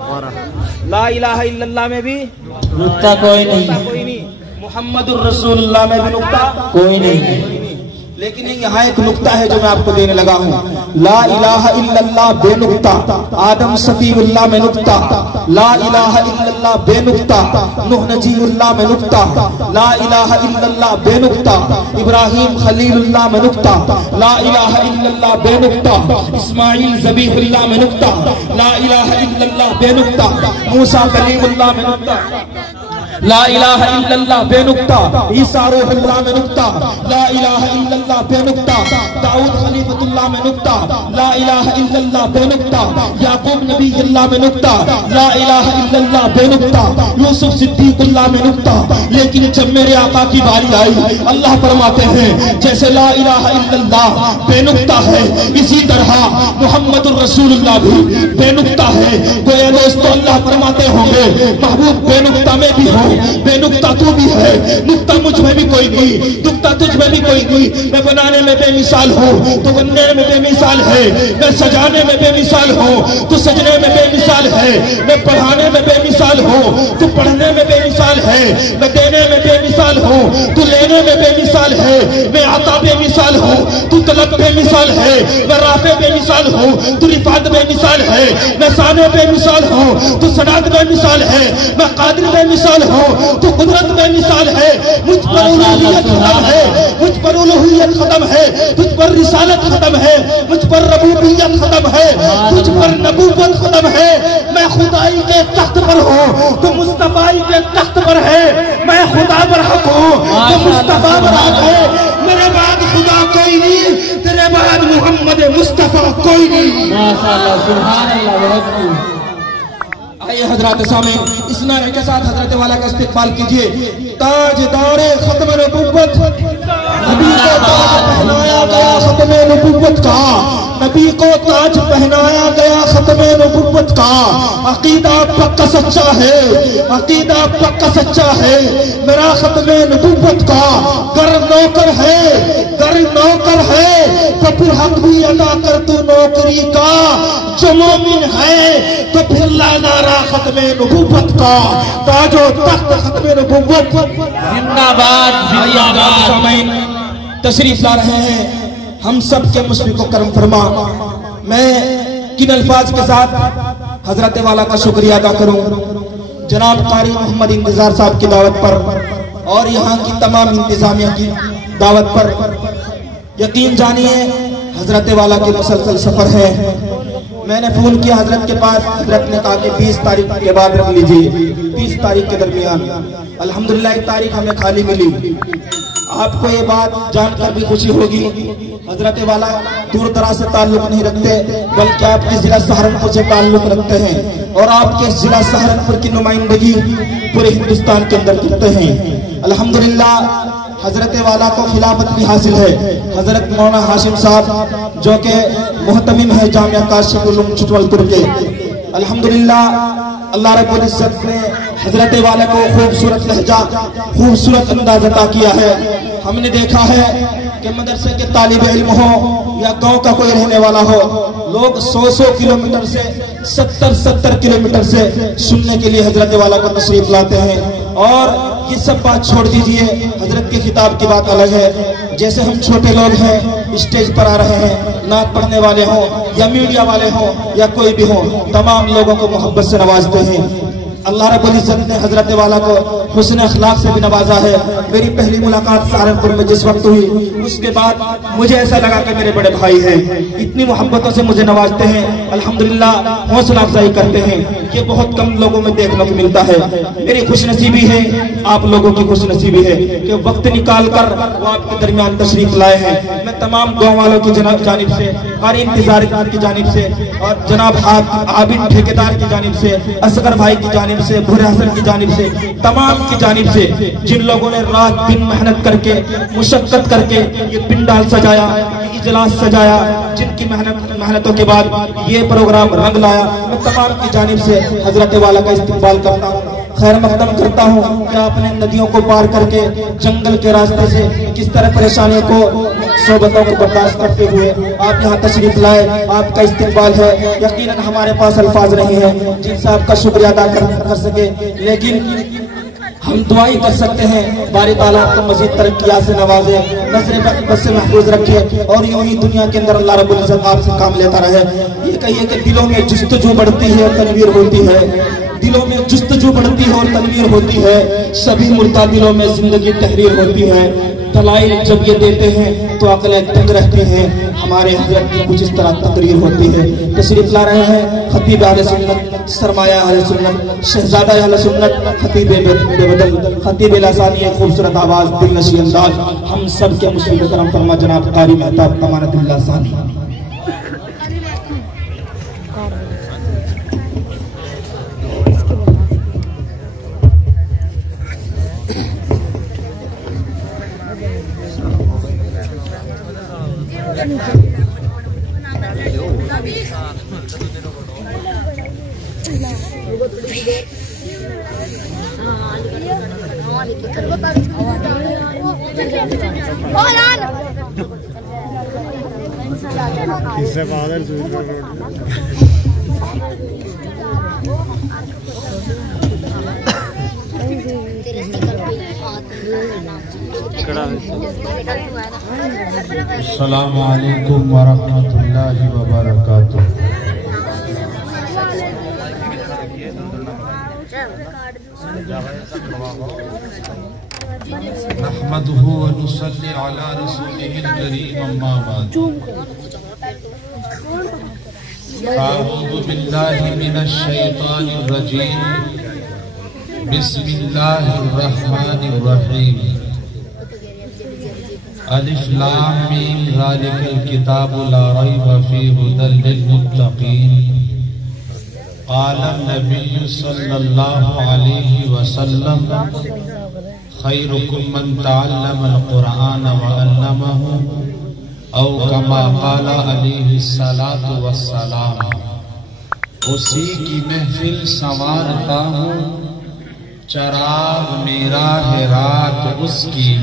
لا الہ الا اللہ میں بھی نقطہ کوئی نہیں، محمد الرسول اللہ میں بھی نقطہ کوئی نہیں۔ لیکن یہاں ایک نقطہ ہے جو میں آپ کو دینے لگا ہوں، لا الہ الا اللہ بے نقطہ، آدم صفی اللہ میں نقطہ، لا الہ الا اللہ بے نقطہ، نوح نجی اللہ میں نقطہ، لا الہ الا اللہ بے نقطہ، ابراہیم خلیل اللہ میں نقطہ، لا الہ الا اللہ بے نقطہ، اسماعیل ذبیح اللہ میں نقطہ، لا الہ الا اللہ بے نقطہ، موسیٰ کلیم اللہ میں نقطہ، لا الہ الا اللہ بے نقطہ، عیسیٰ روح اللہ میں نقطہ، لا الہ الا اللہ بے نقطہ، داؤد خلیفۃ اللہ میں نقطہ، لا الہ الا اللہ بے نقطہ، یعقوب نبی اللہ میں نقطہ، لا الہ الا اللہ بے نقطہ، یوسف صدیق اللہ میں نقطہ۔ لیکن جب میرے آقا کی باری آئی، اللہ فرماتے ہیں جیسے لا الہ الا اللہ بے نقطہ ہے، اسی طرح محمد الرسول اللہ بھی بے نقطہ ہے۔ گویا دوستو اللہ فرماتے ہوں گے محبوب بے نقطہ میں بھی ہو، بے نقطہ تو بھی ہے، نقطہ مجھ میں بھی کوئی نہیں، نقطہ تجھ میں بھی کوئی نہیں۔ میں بنانے میں بے مثال ہوں تو بننے میں بے مثال ہے، میں سجانے میں بے مثال ہوں تو سجنے میں بے مثال ہے، میں پڑھانے میں بے مثال ہوں تو پڑھنے میں بے مثال ہے، میں دینے میں بے مثال ہوں تو لینے میں بے مثال ہے، میں عطا بے مثال ہوں تو طلب بے مثال ہے، میں رافع بے مثال ہوں تو رفعت بے مثال ہے، میں سانع بے مثال ہوں تو صنعت بے مثال ہے، میں قادر بے مثال ہوں تو قدرت بے مثال ہے۔ مجھ پر الوہیت ختم ہے، مجھ پر الوہیت ختم ہے، تجھ پر رسالت ختم ہے، مجھ پر ربوبیت ختم ہے، تجھ پر نبوت ختم ہے۔ میں خدائی کے تخت پر ہوں تو مصطفی کے تخت پر ہے، میں خدا پر حق ہوں تو مصطفیٰ پر حق ہے۔ میرے بعد خدا کوئی نہیں، تیرے بعد محمد مصطفیٰ کوئی نہیں۔ ماشاءاللہ، سبحان اللہ، بہت خوب۔ آئیے حضرات سامعین، اس نعرے کے ساتھ حضرت والا کا استقبال کیجئے۔ تاجدار ختم نبوت، نبی کو تاج پہنایا گیا ختم نبوت کا، نبی کو تاج پہنایا گیا ختم نبوت کا۔ عقیدہ پکا سچا ہے، عقیدہ پکا سچا ہے میرا ختم نبوت کا۔ گر نوکر ہے، گر نوکر ہے تو پھر حق بھی ادا کر تو نوکری کا۔ جو مومن ہے تو پھر لا نعرہ ختم نبوت کا۔ تاج و تخت ختم نبوت زندہ باد، زندہ باد۔ سامعین تشریف لا رہے ہیں، ہم سب کے مشفق کو کرم فرما۔ میں کن الفاظ کے ساتھ حضرت والا کا شکریہ ادا کروں؟ جناب قاری محمد انتظار صاحب کی دعوت پر اور یہاں کی تمام انتظامیہ کی دعوت پر یقین جانیے حضرت والا کے مسلسل سفر ہے۔ میں نے فون کیا حضرت کے پاس، حضرت نے کہا کہ 20 تاریخ کے بعد رکھ لیجئے، 30 تاریخ کے درمیان۔ الحمدللہ ایک تاریخ ہمیں خالی ملی۔ آپ کو یہ بات جان کر بھی خوشی ہوگی، حضرت والا دور دراز سے تعلق نہیں رکھتے بلکہ آپ کے ضلع سہارنپور سے تعلق رکھتے ہیں، اور آپ کے ضلع سہارنپور کی نمائندگی پورے ہندوستان کے اندر کرتے ہیں۔ الحمدللہ حضرت والا کو خلافت بھی حاصل ہے۔ حضرت مولانا ہاشم صاحب جو کہ محتمم ہے جامعہ کاشف علوم چٹول پور کے، الحمدللہ اللہ رب العزت نے حضرت والا کو خوبصورت لہجہ، خوبصورت انداز عطا کیا ہے۔ ہم نے دیکھا ہے کہ مدرسے کے طالب علم ہو یا گاؤں کا کوئی رہنے والا ہو، لوگ 100 کلومیٹر سے 70 کلومیٹر سے سننے کے لیے حضرت والا کو تشریف لاتے ہیں۔ اور یہ سب بات چھوڑ دیجئے، حضرت کے خطاب کی بات الگ ہے۔ جیسے ہم چھوٹے لوگ ہیں، اسٹیج پر آ رہے ہیں، نعت پڑھنے والے ہوں یا میڈیا والے ہوں یا کوئی بھی ہوں، تمام لوگوں کو محبت سے نوازتے ہیں۔ اللہ رب العزت نے حضرت والا کو حسن اخلاق سے بھی نوازا ہے۔ میری پہلی ملاقات سہارنپور میں جس وقت ہوئی، اس کے بعد مجھے ایسا لگا کہ میرے بڑے بھائی ہیں، اتنی محبتوں سے مجھے نوازتے ہیں، الحمدللہ حوصلہ افزائی کرتے ہیں۔ یہ بہت کم لوگوں میں دیکھنے کو ملتا ہے۔ میری خوش نصیبی ہے، آپ لوگوں کی خوش نصیبی ہے کہ وقت نکال کر وہ آپ کے درمیان تشریف لائے ہیں۔ میں تمام گاؤں والوں کی جانب سے، قاری انتظار کی جانب سے، اور جناب عابد ٹھیکیدار کی جانب سے، اصغر بھائی کی جانب سے، بھورے حسن کی جانب سے، تمام کی جانب سے، جن لوگوں نے رات دن محنت کر کے، مشقت کر کے یہ پنڈال سجایا، یہ اجلاس سجایا، جن کی محنتوں کے بعد یہ پروگرام رنگ لایا، میں تمام کی جانب سے حضرت والا کا استقبال کرتا ہوں، خیر مقدم کرتا ہوں کہ آپ نے ندیوں کو پار کر کے، جنگل کے راستے سے کس طرح پریشانیوں کو صحبتوں کو برداشت کرتے ہوئے آپ یہاں تشریف لائے، آپ کا استقبال ہے۔ یقیناً ہمارے پاس الفاظ نہیں ہیں جن سے آپ کا شکریہ ادا کر سکے، لیکن ہم دعائی کر سکتے ہیں باری تعالیٰ آپ کو مزید ترقیات سے نوازے، نظر بد سے محفوظ رکھے، اور یوں ہی دنیا کے اندر اللہ رب العزت آپ سے کام لیتا رہے۔ یہ کہیے کہ دلوں میں جستجو بڑھتی ہے، تنویر ہوتی ہے، دلوں میں جستجو بڑھتی ہے اور تنویر ہوتی ہے، سبھی مردہ دلوں میں زندگی تحریر ہوتی ہے۔ دلائل جب یہ دیتے ہیں تو عقلیں تنگ رہتی ہیں، ہمارے حضرت کی کچھ اس طرح تقریر ہوتی ہے۔ تشریف لا رہے ہیں خطیب اہل سنت، سرمایہ اہل سنت، شہزادہ اہل سنت، خطیب بے بدل، خطیب لسانی، خوبصورت آواز، دل نشیں انداز، ہم سب کے مسلم کرم فرما جناب قاری مہتاب امانت اللہ ثانی۔ السلام علیکم ورحمۃ اللہ وبرکاتہ۔ نحمده ونصلي على رسوله الكريم اما بعد، اعوذ باللہ من الشیطان الرجیم، بسم اللہ الرحمن الرحیم، الف لام میم ذالک الکتاب لا ریب فیہ ھدی للمتقین۔ قال النبی صلی اللہ علیہ وسلم خیرکم من تعلم القرآن وعلمہ، او کما قال علیہ الصلاۃ والسلام۔ اسی کی محفل سنوارتا ہوں، چراغ میرا ہے رات اس کی،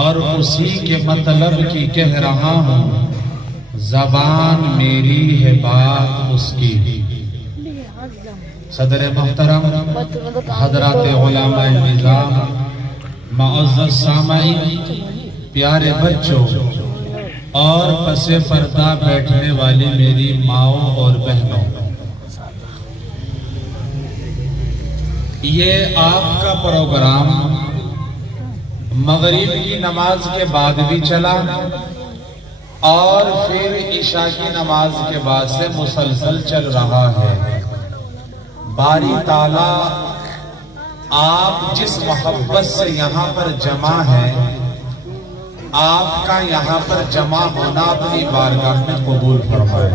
اور اسی کے مطلب کی کہہ رہا ہوں، زبان میری ہے بات اس کی۔ صدر محترم حضرات علماء نظام، معزز سامعین، پیارے بچوں اور پس پردہ بیٹھنے والی میری ماؤں اور بہنوں، یہ آپ کا پروگرام مغرب کی نماز کے بعد بھی چلا اور پھر عشاء کی نماز کے بعد سے مسلسل چل رہا ہے۔ باری تعالیٰ آپ جس محبت سے یہاں پر جمع ہے، آپ کا یہاں پر جمع ہونا اپنی بارگاہ میں قبول فرمائے۔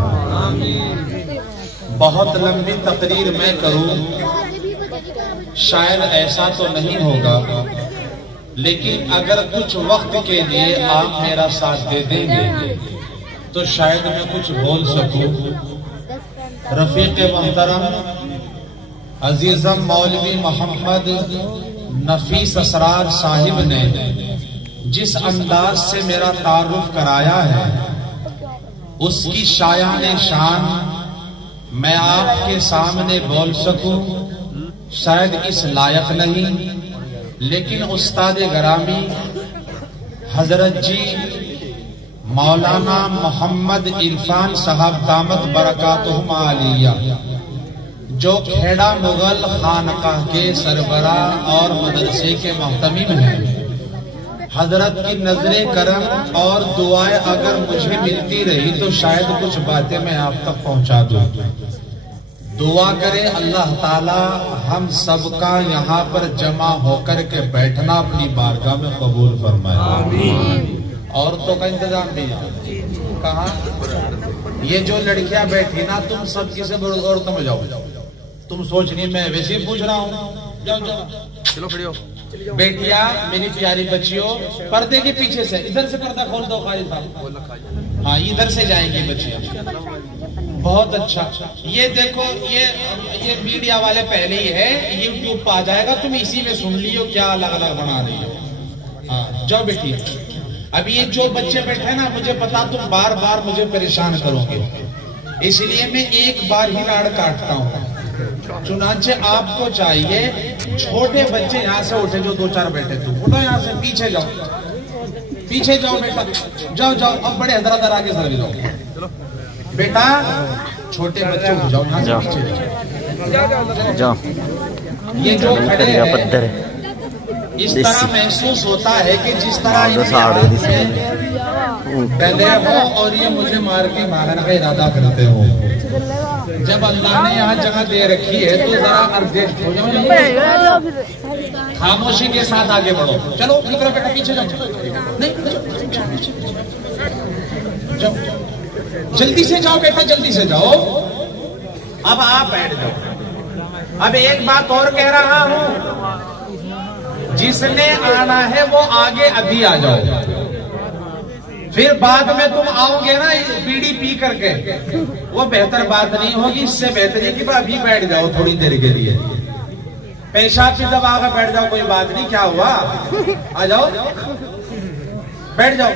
بہت لمبی تقریر میں کروں، شاید ایسا تو نہیں ہوگا، لیکن اگر کچھ وقت کے لیے آپ میرا ساتھ دے دیں گے تو شاید میں کچھ بول سکوں۔ رفیق محترم عزیزم مولوی محمد نفیس اسرار صاحب نے جس انداز سے میرا تعارف کرایا ہے، اس کی شایان شان میں آپ کے سامنے بول سکوں شاید اس لائق نہیں، لیکن استاد گرامی حضرت جی مولانا محمد عرفان صاحب دامت برکاتہم عالیہ، جو کھیڑا مغل خانقاہ کے سربراہ اور مدرسے کے محتمم ہیں، حضرت کی نظر کرم اور دعائیں اگر مجھے ملتی رہی تو شاید کچھ باتیں میں آپ تک پہنچا دوں۔ دعا کرے اللہ تعالی ہم سب کا یہاں پر جمع ہو کر کے بیٹھنا اپنی بارگاہ میں قبول فرمائے۔ آمین۔ عورتوں کا انتظام دیا کہاں؟ یہ جو لڑکیاں بیٹھی نا، تم سب کسی عورتوں میں جاؤ، تم سوچ نہیں میں ویسے ہی پوچھ رہا ہوں، جاؤ جاؤ چلو کھڑی ہو۔ بیٹیاں میری پیاری بچیوں، پردے کے پیچھے سے ادھر سے پردہ کھول دو خالد صاحب، ہاں ادھر سے جائیں گی بچیاں۔ بہت اچھا، یہ دیکھو یہ میڈیا والے پہلے ہی ہے، یوٹیوب پہ آ جائے گا، تم اسی میں سن لیو کیا الگ الگ بنا رہی ہو۔ ہاں جاؤ بیٹی، اب یہ جو بچے بیٹھے نا مجھے پتا تم بار بار مجھے پریشان کرو گے، اس لیے میں ایک بار ہی لاڑ کاٹتا ہوں۔ چنانچہ آپ کو چاہیے چھوٹے بچے یہاں سے اٹھے جو 2-4 بیٹھے تو اٹھو یہاں سے، پیچھے جاؤ، پیچھے جاؤ بیٹا، جاؤ جاؤ، اب بڑے حضرات آگے سر جاؤ بیٹا، چھوٹے بچے اٹھ جاؤ یہاں سے، پیچھے جاؤ۔ یہ جو کھڑے ہیں اس طرح محسوس ہوتا ہے کہ جس طرح پہلے ہو اور یہ مجھے مار کے مارنے کا ارادہ کرتے ہو۔ جب اللہ نے یہاں جگہ دے رکھی ہے تو ذرا ایڈجسٹ ہو جاؤ، خاموشی کے ساتھ آگے بڑھو۔ چلو بیٹا پیچھے جاؤ، جلدی سے جاؤ بیٹا، جلدی سے جاؤ۔ اب آپ بیٹھ جاؤ۔ اب ایک بات اور کہہ رہا ہوں، جس نے آنا ہے وہ آگے ابھی آ جاؤ، پھر بعد میں تم آؤ گے نا بیڑی پی کر کے، وہ بہتر بات نہیں ہوگی۔ اس سے بہتر ہے کہ ابھی بیٹھ جاؤ تھوڑی دیر کے لیے، پیشاب کی دبا کر بیٹھ جاؤ، کوئی بات نہیں، کیا ہوا، آ جاؤ بیٹھ جاؤ۔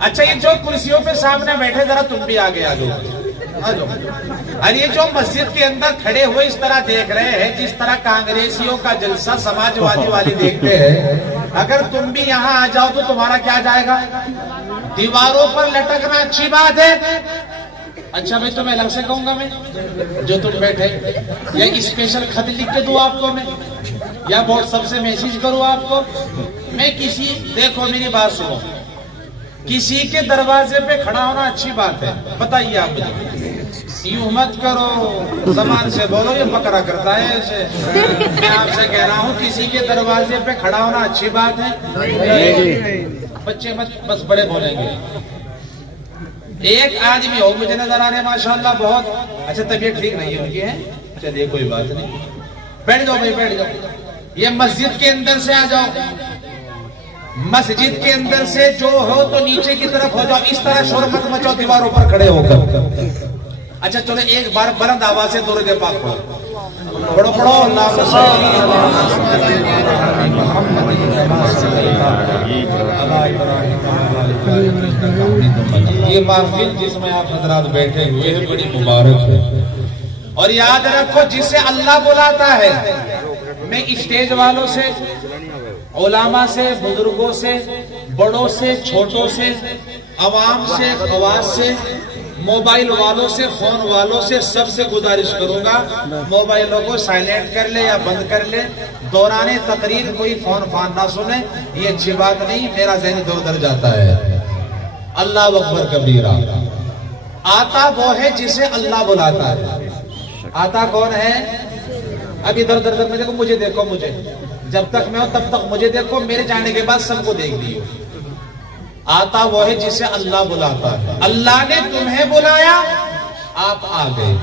اچھا یہ جو کرسیوں پہ سامنے بیٹھے ذرا تم بھی آگے آ جاؤ، آ جاؤ۔ اور یہ جو مسجد کے اندر کھڑے ہوئے اس طرح دیکھ رہے ہیں جس طرح کانگریسیوں کا جلسہ سماجوادی والے دیکھتے ہیں، اگر تم بھی یہاں آ جاؤ تو تمہارا کیا جائے گا؟ دیواروں پر لٹکنا اچھی بات ہے۔ اچھا بھائی تمہیں الگ سے کہوں گا میں جو تم بیٹھے، یا اسپیشل خط لکھ کے دوں آپ کو میں، یا واٹس ایپ سے میسج کروں آپ کو میں؟ دیکھو میری بات سنو، کسی کے دروازے پہ کھڑا ہونا اچھی بات ہے، بتائیے آپ مجھے، یوں مت کرو، زبان سے بولو، یہ بکرا کرتا ہے ایسے۔ میں آپ سے کہہ رہا ہوں کسی کے دروازے پہ کھڑا ہونا اچھی بات ہے، بچے مت، بس بڑے بولیں گے۔ ایک آدمی ہو مجھے نظر آ رہے ہیں ماشاءاللہ بہت اچھا، طبیعت ٹھیک نہیں ہے ان کی، ہے چلیے کوئی بات نہیں، بیٹھ جاؤ بھائی بیٹھ جاؤ۔ یہ مسجد کے اندر سے آ جاؤ، مسجد کے اندر سے جو ہو تو نیچے کی طرف ہو جاؤ، اس طرح شور مت مچاؤ دیواروں پر کھڑے ہو کر۔ اچھا چلو ایک بار بلند آواز سے درود پاک پڑھو، پڑھو پڑھو، اللہم صلی یہ محفل جس میں آپ حضرات بیٹھے ہوئے ہیں بڑی مبارک ہے، اور یاد رکھو جسے اللہ بلاتا ہے، میں اسٹیج والوں سے، علماء سے، بزرگوں سے، بڑوں سے، چھوٹوں سے، عوام سے، خواص سے، موبائل والوں سے، فون والوں سے، سب سے گزارش کروں گا موبائلوں کو سائلنٹ کر لے یا بند کر لے، دوران تقریر کوئی فون فان نہ سنے، یہ اچھی بات نہیں، میرا ذہن ادھر ادھر جاتا ہے۔ اللہ اکبر کبیرہ۔ آتا وہ ہے جسے اللہ بلاتا ہے۔ آتا کون ہے؟ اب ادھر ادھر میں دیکھو، مجھے دیکھو، مجھے جب تک میں ہوں تب تک مجھے دیکھو، میرے جانے کے بعد سب کو دیکھ لیو۔ آتا وہ ہے جسے اللہ بلاتا ہے۔ اللہ نے تمہیں بلایا، آپ آ گئے۔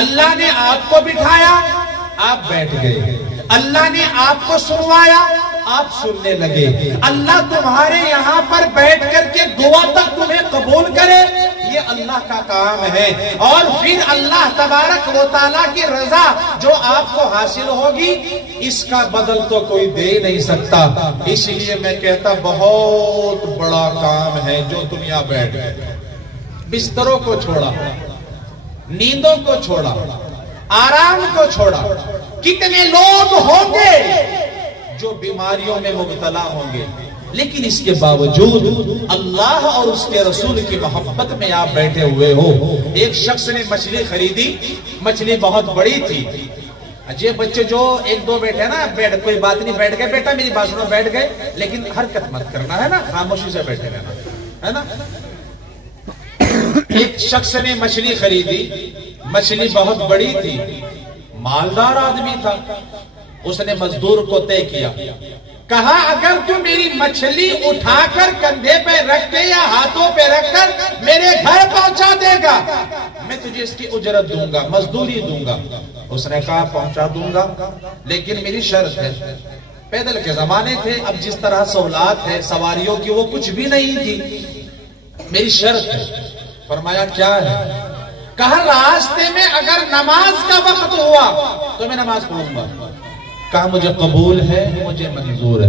اللہ نے آپ کو بٹھایا، آپ بیٹھ گئے۔ اللہ نے آپ کو سنوایا، آپ سننے لگے۔ اللہ تمہارے یہاں پر بیٹھ کر کے دعا تک تمہیں قبول کرے، یہ اللہ کا کام ہے۔ اور پھر اللہ تبارک و تعالیٰ کی رضا جو آپ کو حاصل ہوگی، اس کا بدل تو کوئی دے نہیں سکتا۔ اس لیے میں کہتا بہت بڑا کام ہے جو تم یہاں بیٹھ گئے، بستروں کو چھوڑا، نیندوں کو چھوڑا، آرام کو چھوڑا۔ کتنے لوگ ہوں گے جو بیماریوں میں مبتلا ہوں گے، لیکن اس کے باوجود اللہ اور اس کے رسول کی محبت میں آپ بیٹھے ہوئے ہو۔ ایک شخص نے مچھلی خریدی، مچھلی بہت بڑی تھی۔ یہ بچے جو ایک دو بیٹھے نا، بیٹھ کوئی بات نہیں، بیٹھ گئے، بیٹا میری بات سنو، بیٹھ گئے، لیکن حرکت مت کرنا ہے نا، خاموشی سے بیٹھے رہنا ہے نا۔ ایک شخص نے مچھلی خریدی، مچھلی بہت بڑی تھی، مالدار آدمی تھا۔ اس نے مزدور کو طے کیا، کہا اگر تو میری مچھلی اٹھا کر کندھے پہ رکھ کے یا ہاتھوں پہ رکھ کر میرے گھر پہنچا دے گا، میں تجھے اس کی اجرت دوں گا، مزدوری دوں گا۔ اس نے کہا پہنچا دوں گا، لیکن میری شرط ہے۔ پیدل کے زمانے تھے، اب جس طرح سہولات ہے سواریوں کی وہ کچھ بھی نہیں تھی، میری شرط ہے۔ فرمایا کیا ہے؟ کہا راستے میں اگر نماز کا وقت ہوا تو میں نماز پڑھوں گا۔ کہا مجھے قبول ہے، مجھے منظور ہے۔